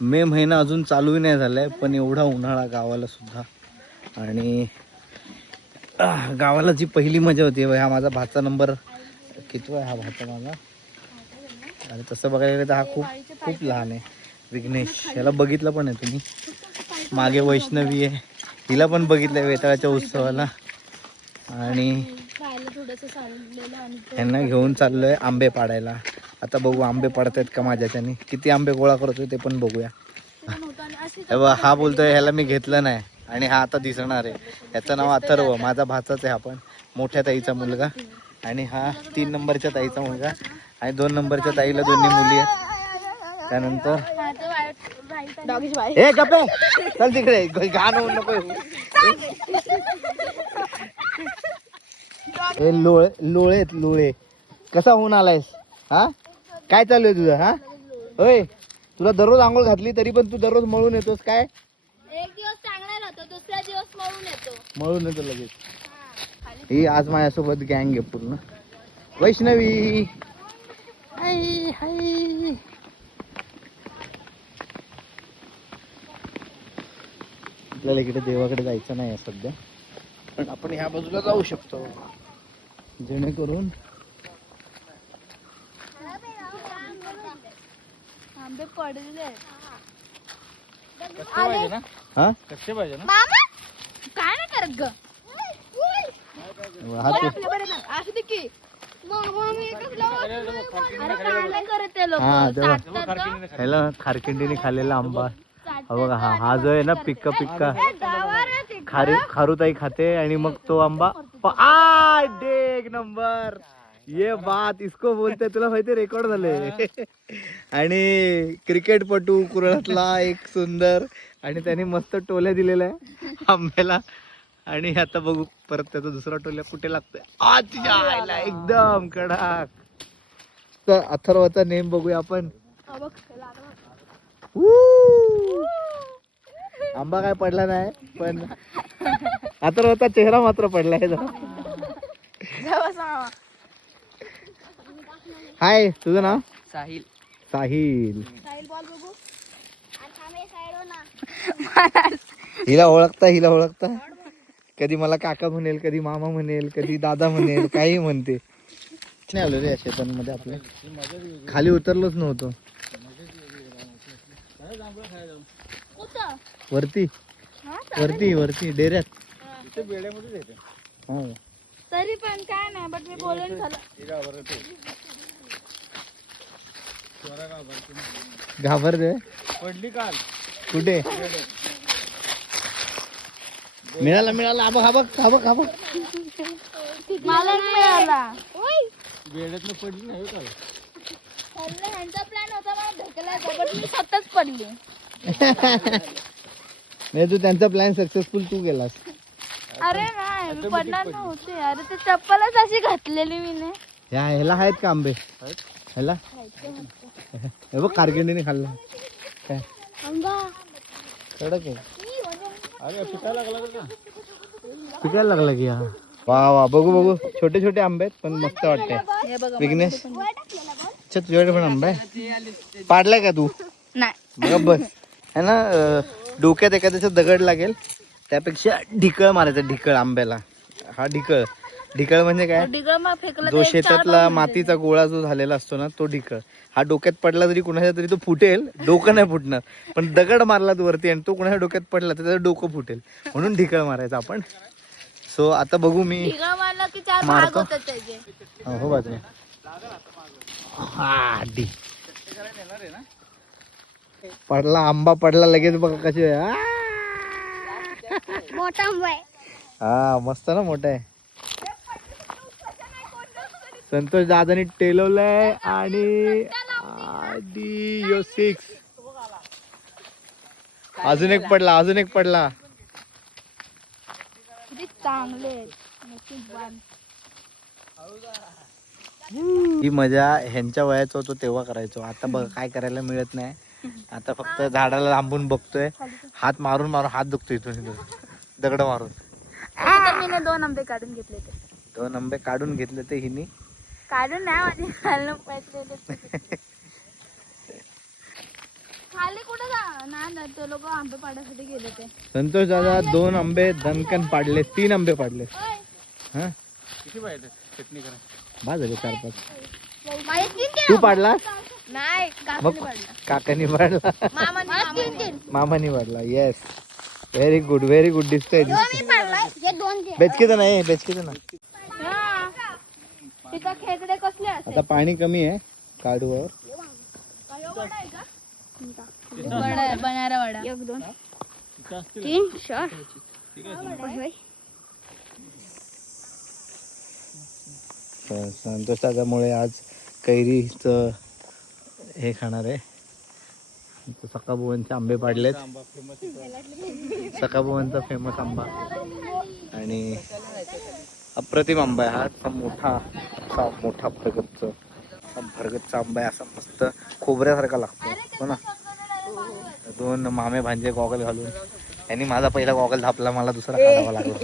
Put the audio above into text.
मे महिना अजून चालूही नाही झालाय, पण एवढा उन्हाळा गावाला सुद्धा. आणि गावाला जी पहिली मजा होती, हा माझा भाचा नंबर किती आहे, हा भाचा माझा. आणि तसं बघायला गेलं तर हा खूप खूप लहान आहे, विघ्नेश. याला बघितलं पण आहे तुम्ही. मागे वैष्णवी आहे, हिला पण बघितलंय वेताळाच्या उत्सवाला. आणि यांना घेऊन चाललोय आंबे पाडायला. आता बघू आंबे पडतायत का माझ्याच्याने, किती आंबे गोळा करतोय ते पण बघूया. हा बोलतोय ह्याला मी घेतलं नाही, आणि हा आता दिसणार आहे. याचं नाव अथर्व, माझा भाचाच आहे. हा पण मोठ्या ताईचा मुलगा, आणि हा 3 नंबरच्या ताईचा मुलगा, आणि 2 नंबरच्या ताईला दोन्ही मुली आहेत. त्यानंतर हे गप्पे चल तिकडे, गाणं होऊ नको. हे लोळे कसा होऊन आलायस? हा काय चालू आहे तुझं? हा होय, तुला दररोज आंघोळ घातली तरी पण तू दररोज मळून येतोस काय? एक दिवस चांगला राहतो, दुसऱ्या दिवस मळून येतो लगेच. ही आज माझ्यासोबत गँग आहे पूर्ण. वैष्णवी हाय हाय. आपल्याला इकडे देवाकडे जायचं नाही सध्या, पण आपण ह्या बाजूला जाऊ शकतो, जेणेकरून आंबे पडले. हा काय नाही करत ग. ह्याला खारकिंडीने खाल्लेला आंबा. हा बघा, हा जो आहे ना पिक्का पिक्का, खारुताई खाते, आणि मग तो आंबा 8 नंबर. ये बात इसको बोलते, तुला माहिती रेकॉर्ड झाले. आणि क्रिकेटपटू कुरळातला एक सुंदर, आणि त्याने मस्त टोल्या दिलेला आहे आंब्याला. आणि आता बघू परत त्याचा दुसरा टोल्या कुठे लागतोय. आला एकदम कडक. तर अथर्वचा नेम बघूया आपण. आंबा काय पडला नाही, पण अथर्वचा चेहरा मात्र पडलाय. हाय, तुझं नाव? साहिल. साहिल. बॉल बघू. हिला ओळखता कधी मला काका म्हणेल, कधी मामा म्हणेल, कधी दादा म्हणेल, काही म्हणते. नाही आलो रे शेतांमध्ये आपल्या, खाली उतरलोच नव्हतो. वरती डेऱ्यात. तरी पण काय नाही, बट मी बोलून झालं. घाबरते पडली काल कुठे? मिळाला. हा बघ. मला नाही मिळाला. वेड्यातनं पडली नाही काल. ह्यांचा प्लॅन होता मला ढकलायचा, बट मी स्वतःच पडली. नाही, तू त्यांचा प्लॅन सक्सेसफुल तू केलास. अरे नाही, मी पडणार नव्हते. अरे ते चप्पलच अशी घातलेली मी ने. ह्याला आहेत का आंबे? ह्याला हे बघ, कारकिंडीने खाल्ला काय कडक आहे. अरे पिकायला लागला का? पिकायला लागला की. हा वा बघू छोटे छोटे आंबे आहेत, पण मस्त वाटते. विघ्नेश तुझ्याकडे पण आंबा आहे? पाडलाय का तू? नाही. बघ बस है ना, डोक्यात एखाद्याचा दगड लागेल त्यापेक्षा ढिकळ मारायचं. ढिकळ आंब्याला. हा ढिकळ म्हणजे काय? जो शेतातला मातीचा गोळा जो झालेला असतो ना, तो ढिकळ. हा डोक्यात पडला तरी कुणाच्या तरी तो फुटेल, डोकं नाही फुटणार. पण दगड मारला वरती आणि तो कुणाच्या डोक्यात पडला तर त्याचं डोकं फुटेल, म्हणून ढिकळ मारायचं आपण. सो आता बघू मी मारतो. हो बाजू पडला आंबा पडला लगेच बघा कसे. मोठा आंबा आहे. हा मस्त ना, मोठा आहे. संतोष दादानी टेलवलंय, आणि 6. अजून एक पडला. चांगले. ही मजा ह्यांच्या वयाचा होतो तेव्हा करायचो. आता बघ काय करायला मिळत नाही. आता फक्त झाडाला लांबून बघतोय, हात मारून हात दुखतो इथून दगड मारून. मी 2 आंबे काढून घेतले. 2 आंबे काढून घेतले ते हिने. काढून नाही, माझे खाल्लं पैसे. ना तो लोक आंबे पाडायसाठी गेले ते. संतोष दादा 2 आंबे दणकन पाडले, 3 आंबे पाडले. हा किती पाहिजे चटणी करा. बा झाले 4-5. माझे तू पाडलास? नाही मग काकानी पाडला, मामानी पाडला. येस, व्हेरी गुड दिसतंय. बेचकीचं नाही, बेचकीचं नाही. तिथं खेकडे कसले असते. आता पाणी कमी आहे काढूवर. बनारा वडा 1 2 3 4 संतोष दादामुळे आज कैरीच हे खाणार आहे. सकाभुवनचे आंबे पाडलेत. सकाभुवनचा फेमस आंबा आणि अप्रतिम आंबा आहे हा. असा मोठा भरगतचा आंबा आहे. असा मस्त खोबऱ्यासारखा लागतो हो ना. 2 मामे भांजे गॉगल घालून, यांनी माझा पहिला गॉगल धापला, मला दुसरा काढावा लागला.